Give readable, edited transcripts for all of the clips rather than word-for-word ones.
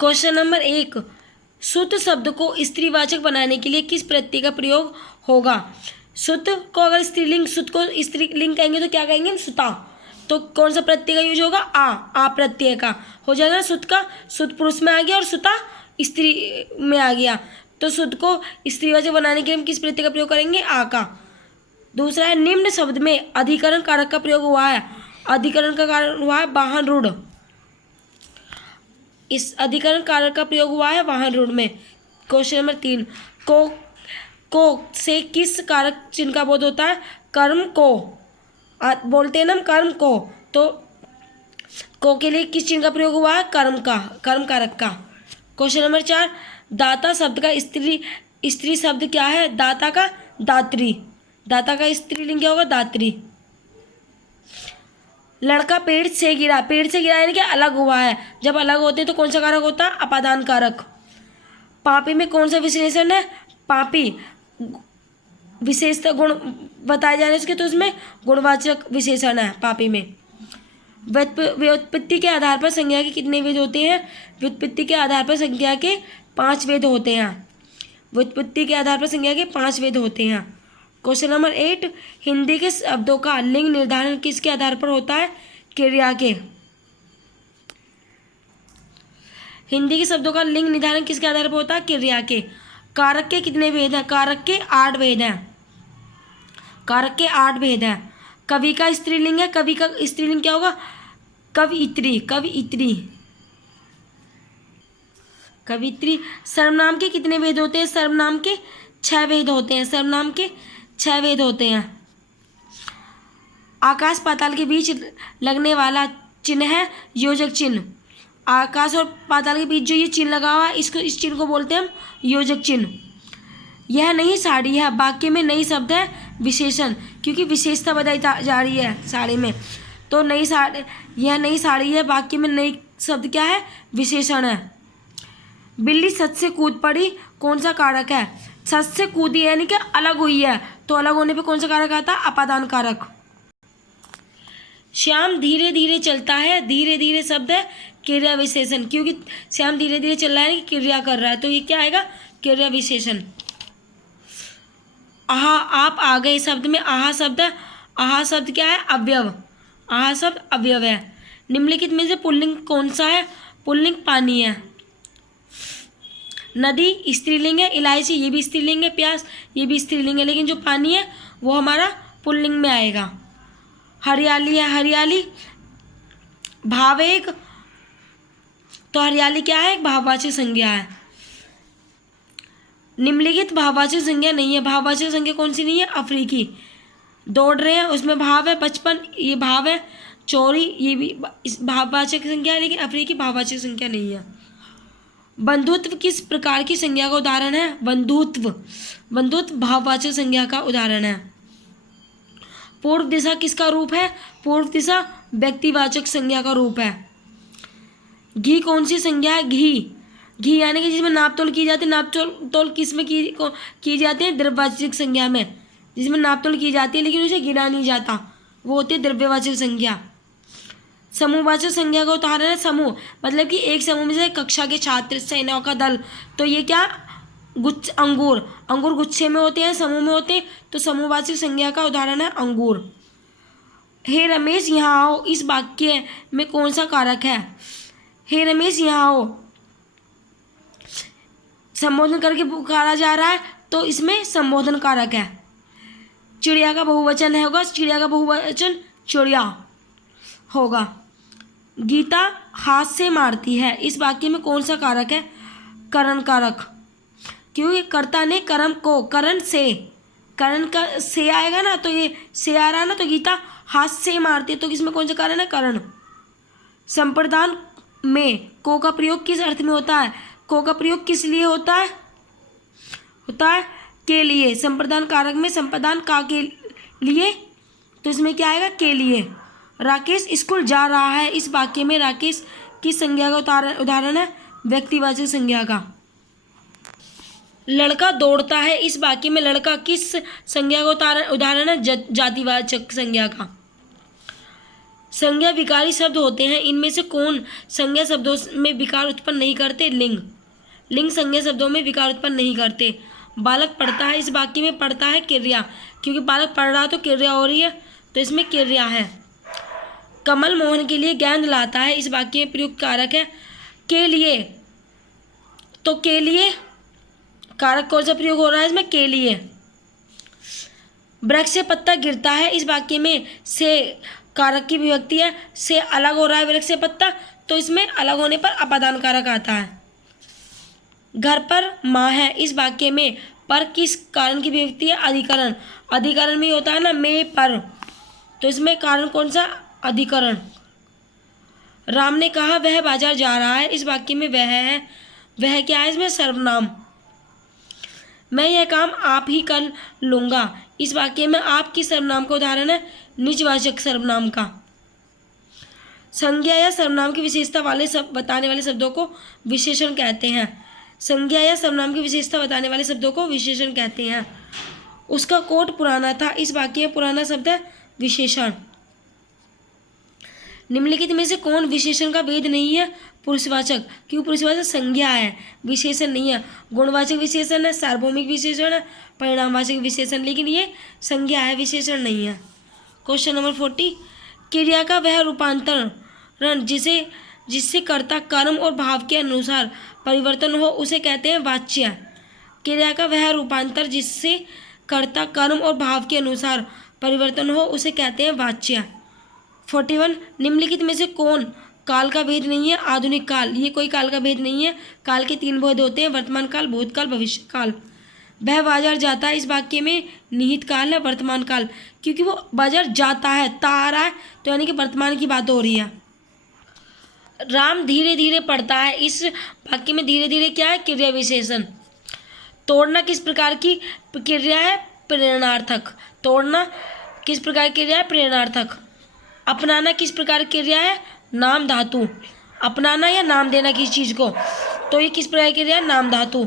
Question number 1, सुत शब्द को स्त्रीवाचक बनाने के लिए किस प्रत्यय का प्रयोग होगा? सुत को अगर स्त्रीलिंग, सुत को स्त्रीलिंग कहेंगे तो क्या कहेंगे? सुता। तो कौन सा प्रत्यय का यूज होगा? आ प्रत्यय का हो जाएगा। सुत का, सुत पुरुष में आ गया और सुता स्त्री में आ गया, तो सुत को स्त्रीवाचक बनाने के लिए हम किस प्रत्यय का प्रयोग करेंगे? आ का। दूसरा है, निम्न शब्द में अधिकरण कारक का प्रयोग हुआ है। अधिकरण का कारण हुआ है वाहन रूढ़। इस अधिकरण कारक का प्रयोग हुआ है वाहन रूढ़ में। क्वेश्चन नंबर 3, को से किस कारक चिन्ह का बोध होता है? कर्म को। बोलते हैं ना हम कर्म को, तो को के लिए किस चिन्ह का प्रयोग हुआ है? कर्म का, कर्म कारक का। क्वेश्चन नंबर 4, दाता शब्द का स्त्री शब्द क्या है? दाता का दात्री। दाता का स्त्रीलिंग क्या होगा? दात्री। लड़का पेड़ से गिरा। पेड़ से गिरा यानी कि अलग हुआ है। जब अलग होते हैं तो कौन सा कारक होता है? अपादान कारक। पापी में कौन सा विशेषण है? पापी। विशेषता गुण बताए जाने उसके, तो उसमें गुणवाचक विशेषण है पापी में। व्युत्पत्ति के आधार पर संज्ञा के कितने वेद होते हैं? व्युत्पत्ति के आधार पर संज्ञा के 5 वेद होते हैं। व्युत्पत्ति के आधार पर संज्ञा के 5 वेद होते हैं। क्वेश्चन नंबर 8, हिंदी के शब्दों का लिंग निर्धारण किसके आधार पर होता है? क्रिया के। हिंदी के शब्दों का लिंग निर्धारण किसके आधार पर होता है? क्रिया के। कारक के कितने भेद हैं? कारक के 8 भेद हैं। कारक के 8 भेद हैं। कवि का स्त्रीलिंग है। कवि का स्त्रीलिंग क्या होगा? कवियत्री। कवियत्री। कवियत्री। सर्वनाम के कितने भेद होते हैं? सर्वनाम के 6 भेद होते हैं। सर्वनाम के 6 भेद होते हैं। आकाश पाताल के बीच लगने वाला चिन्ह है योजक चिन्ह। आकाश और पाताल के बीच जो ये चिन्ह लगा हुआ है, इसको, इस चिन्ह को बोलते हैं हम योजक चिन्ह। यह नई साड़ी है। वाक्य में नई शब्द है विशेषण, क्योंकि विशेषता बताई जा रही है साड़ी में, तो नई साड़ी, यह नई साड़ी है। वाक्य में नई शब्द क्या है? विशेषण है। बिल्ली छत से कूद पड़ी, कौन सा कारक है? छत से कूदी यानी कि अलग हुई है, तो अलग होने पे कौन सा कारक आता है? अपादान कारक। श्याम धीरे धीरे चलता है। धीरे धीरे शब्द है क्रिया विशेषण, क्योंकि श्याम धीरे धीरे चल रहा है कि क्रिया कर रहा है, तो ये क्या आएगा? क्रिया विशेषण। आहा, आप आ गए शब्द में आहा शब्द है। आहा शब्द क्या है? अवयव। आहा शब्द अवयव है। निम्नलिखित में से पुल्लिंग कौन सा है? पुल्लिंग पानी है। नदी स्त्रीलिंग है। इलायची ये भी स्त्रीलिंग है। प्यास ये भी स्त्रीलिंग है, लेकिन जो पानी है वो हमारा पुल्लिंग में आएगा। हरियाली है। हरियाली भावेग, तो हरियाली क्या है? भाववाचक संज्ञा है। निम्नलिखित भाववाचक संज्ञा नहीं है। भाववाचक संज्ञा कौन सी नहीं है? अफ्रीकी। दौड़ रहे हैं, उसमें भाव है। बचपन ये भाव है। चोरी ये भी भाववाचक संज्ञा है, लेकिन अफ्रीकी भाववाचक संज्ञा नहीं है। बंधुत्व किस प्रकार की संज्ञा का उदाहरण है? बंधुत्व। बंधुत्व भाववाचक संज्ञा का उदाहरण है। पूर्व दिशा किसका रूप है? पूर्व दिशा व्यक्तिवाचक संज्ञा का रूप है। घी कौन सी संज्ञा है? घी। घी यानी कि जिसमें नापतोल की जाती है। नापतोल किस में की जाती है? द्रव्यवाचक संज्ञा में। जिसमें नापतोल की जाती है लेकिन उसे गिना नहीं जाता, वो होती है द्रव्यवाचक संज्ञा। समूहवाचक संज्ञा का उदाहरण है समूह, मतलब कि एक समूह में से कक्षा के छात्र, सेनाओं का दल, तो ये क्या? गुच्छ। अंगूर। अंगूर गुच्छे में होते हैं, समूह में होते हैं, तो समूहवाचक संज्ञा का उदाहरण है अंगूर। हे रमेश यहाँ आओ, इस वाक्य में कौन सा कारक है? हे रमेश यहाँ आओ संबोधन करके पुकारा जा रहा है, तो इसमें संबोधन कारक है। चिड़िया का बहुवचन है होगा। चिड़िया का बहुवचन चिड़िया होगा। गीता हाथ से मारती है, इस वाक्य में कौन सा कारक है? करण कारक, क्योंकि कर्ता ने कर्म को करण से, करण का से आएगा ना, तो ये से आ रहा है ना, तो गीता हाथ से मारती है, तो किसमें कौन सा कारण है? करण। संप्रदान में को का प्रयोग किस अर्थ में होता है? को का प्रयोग किस लिए होता है? होता है के लिए। संप्रदान कारक में संप्रदान का के लिए, तो इसमें क्या आएगा? के लिए। राकेश स्कूल जा रहा है, इस वाक्य में राकेश किस संज्ञा का उदाहरण है? व्यक्तिवाचक संज्ञा का। लड़का दौड़ता है, इस वाक्य में लड़का किस संज्ञा का उदाहरण है? जातिवाचक संज्ञा का। संज्ञा विकारी शब्द होते हैं, इनमें से कौन संज्ञा शब्दों में विकार उत्पन्न नहीं करते? लिंग। लिंग संज्ञा शब्दों में विकार उत्पन्न नहीं करते। बालक पढ़ता है, इस वाक्य में पढ़ता है क्रिया, क्योंकि बालक पढ़ रहा है तो क्रिया हो रही है, तो इसमें क्रिया है। कमल मोहन के लिए गेंद लाता है, इस वाक्य में प्रयुक्त कारक है के लिए, तो के लिए कारक कौन सा प्रयोग हो रहा है इसमें? के लिए। वृक्ष से पत्ता गिरता है, इस वाक्य में से कारक की विभक्ति है, से अलग हो रहा है वृक्ष से पत्ता, तो इसमें अलग होने पर अपादान कारक आता है। घर पर माँ है, इस वाक्य में पर किस कारण की विभक्ति है? अधिकरण। अधिकरण में होता है ना में पर, तो इसमें कारण कौन सा? अधिकरण। राम ने कहा वह बाजार जा रहा है, इस वाक्य में वह है, वह क्या है इसमें? सर्वनाम। मैं यह काम आप ही कर लूँगा, इस वाक्य में आप किस सर्वनाम का उदाहरण है? निजवाचक सर्वनाम का। संज्ञा या सर्वनाम की विशेषता वाले बताने वाले शब्दों को विशेषण कहते हैं। संज्ञा या सर्वनाम की विशेषता बताने वाले शब्दों को विशेषण कहते हैं। उसका कोट पुराना था, इस वाक्य में पुराना शब्द है विशेषण। निम्नलिखित में से कौन विशेषण का भेद नहीं है? पुरुषवाचक, क्योंकि पुरुषवाचक संज्ञा है, विशेषण नहीं है। गुणवाचक विशेषण है, सार्वभौमिक विशेषण है, परिणामवाचक विशेषण, लेकिन ये संज्ञा है, विशेषण नहीं है। क्वेश्चन नंबर 40, क्रिया का वह रूपांतरण जिससे कर्ता कर्म और भाव के अनुसार परिवर्तन हो उसे कहते हैं वाच्य। क्रिया का वह रूपांतर जिससे कर्ता कर्म और भाव के अनुसार परिवर्तन हो उसे कहते हैं वाच्य। 41, निम्नलिखित में से कौन काल का भेद नहीं है? आधुनिक काल, ये कोई काल का भेद नहीं है। काल के 3 भेद होते हैं, वर्तमान काल, भूतकाल, भविष्य काल। वह बाजार जाता है, इस वाक्य में निहित काल है वर्तमान काल, क्योंकि वो बाजार जाता है, ता आ रहा है, तो यानी कि वर्तमान की बात हो रही है। राम धीरे धीरे पढ़ता है, इस वाक्य में धीरे धीरे क्या है? क्रिया विशेषण। तोड़ना किस प्रकार की क्रिया है? प्रेरणार्थक। तोड़ना किस प्रकार की क्रिया है? प्रेरणार्थक। अपनाना किस प्रकार की क्रिया है? नाम धातु। अपनाना या नाम देना किसी चीज़ को, तो ये किस प्रकार की क्रिया है? नाम धातु।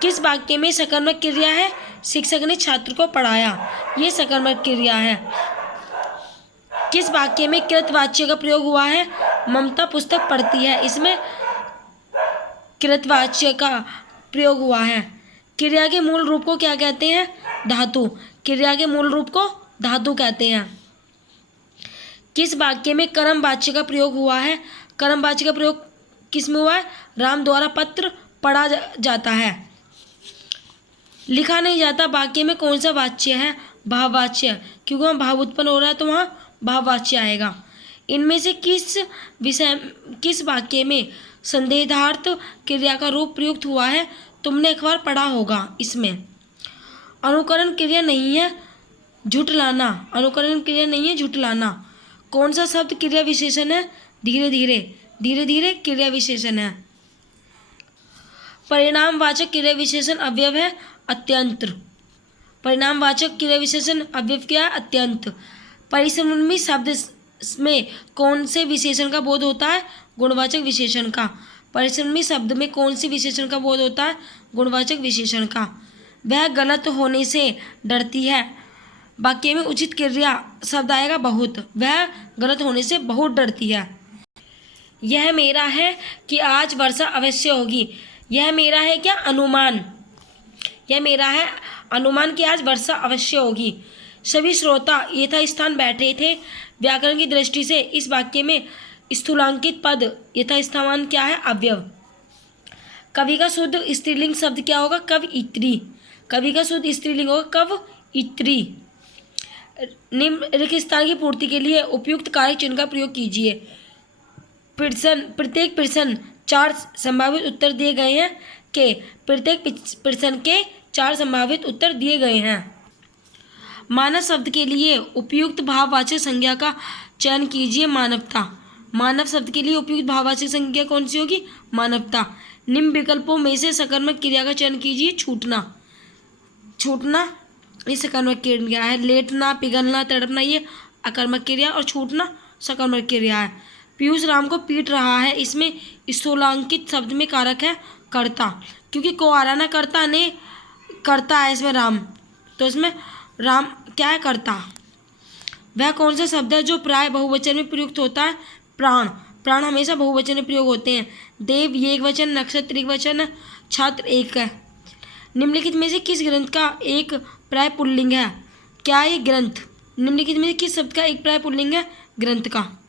किस वाक्य में सकर्मक क्रिया है? शिक्षक ने छात्र को पढ़ाया, ये सकर्मक क्रिया है। किस वाक्य में कृतवाच्य का प्रयोग हुआ है? ममता पुस्तक पढ़ती है, इसमें कृतवाच्य का प्रयोग हुआ है। क्रिया के मूल रूप को क्या कहते हैं? धातु। क्रिया के मूल रूप को धातु कहते हैं। किस वाक्य में कर्मवाच्य का प्रयोग हुआ है? कर्मवाच्य का प्रयोग किस में हुआ है? राम द्वारा पत्र पढ़ा जाता है। लिखा नहीं जाता वाक्य में कौन सा वाच्य है? भाववाच्य, क्योंकि वहाँ भाव उत्पन्न हो रहा है तो वहाँ भाववाच्य आएगा। इनमें से किस वाक्य में संदेहार्थ क्रिया का रूप प्रयुक्त हुआ है? तुमने अखबार पढ़ा होगा, इसमें। अनुकरण क्रिया नहीं है, झुठलाना। अनुकरण क्रिया नहीं है, झुठलाना। कौन सा शब्द क्रिया विशेषण है? धीरे धीरे। धीरे धीरे क्रिया विशेषण है। परिणामवाचक क्रिया विशेषण अवयव है अत्यंत। परिणामवाचक क्रिया विशेषण अवयव क्या है? अत्यंत। परिसमन्वयी शब्द में कौन से विशेषण का बोध होता है? गुणवाचक विशेषण का। परिसमन्वयी शब्द में कौन से विशेषण का बोध होता है? गुणवाचक विशेषण का। वह गलत होने से डरती है, वाक्य में उचित क्रिया शब्द आएगा बहुत। वह गलत होने से बहुत डरती है। यह मेरा है कि आज वर्षा अवश्य होगी। यह मेरा है क्या? अनुमान। यह मेरा है अनुमान कि आज वर्षा अवश्य होगी। सभी श्रोता यथास्थान बैठे थे। व्याकरण की दृष्टि से इस वाक्य में स्थूलांकित पद यथास्थान क्या है? अवयव। कवि का शुद्ध स्त्रीलिंग शब्द क्या होगा? कवयित्री। कवि का शुद्ध स्त्रीलिंग होगा कवयित्री। निम्नलिखित स्थान की पूर्ति के लिए उपयुक्त कारक चिन्ह का प्रयोग कीजिए। प्रत्येक प्रश्न 4 संभावित उत्तर दिए गए हैं के प्रत्येक प्रश्न के 4 संभावित उत्तर दिए गए हैं। मानव शब्द के लिए उपयुक्त भाववाचक संज्ञा का चयन कीजिए। मानवता। मानव शब्द के लिए उपयुक्त भाववाचक संज्ञा कौन सी होगी? मानवता। निम्न विकल्पों में से सकर्मक क्रिया का चयन कीजिए। छूटना। छूटना ये सकर्मक क्रिया है। लेटना, पिघलना, तड़पना ये अकर्मक क्रिया, और छूटना सकर्मक क्रिया है। पीयूष राम को पीट रहा है, इसमें स्थूलांकित शब्द में कारक है कर्ता, क्योंकि को आ रहा ना, कर्ता ने कर्ता है इसमें राम, तो इसमें राम क्या है? कर्ता। वह कौन सा शब्द है जो प्राय बहुवचन में प्रयुक्त होता है? प्राण। प्राण हमेशा बहुवचन में प्रयोग होते हैं। देव ये एक वचन, नक्षत्र एक वचन, छात्र एक है। निम्नलिखित में से किस ग्रंथ का एक प्राय पुल्लिंग है? क्या ये ग्रंथ? निम्नलिखित में से किस शब्द का एक प्राय पुल्लिंग है? ग्रंथ का।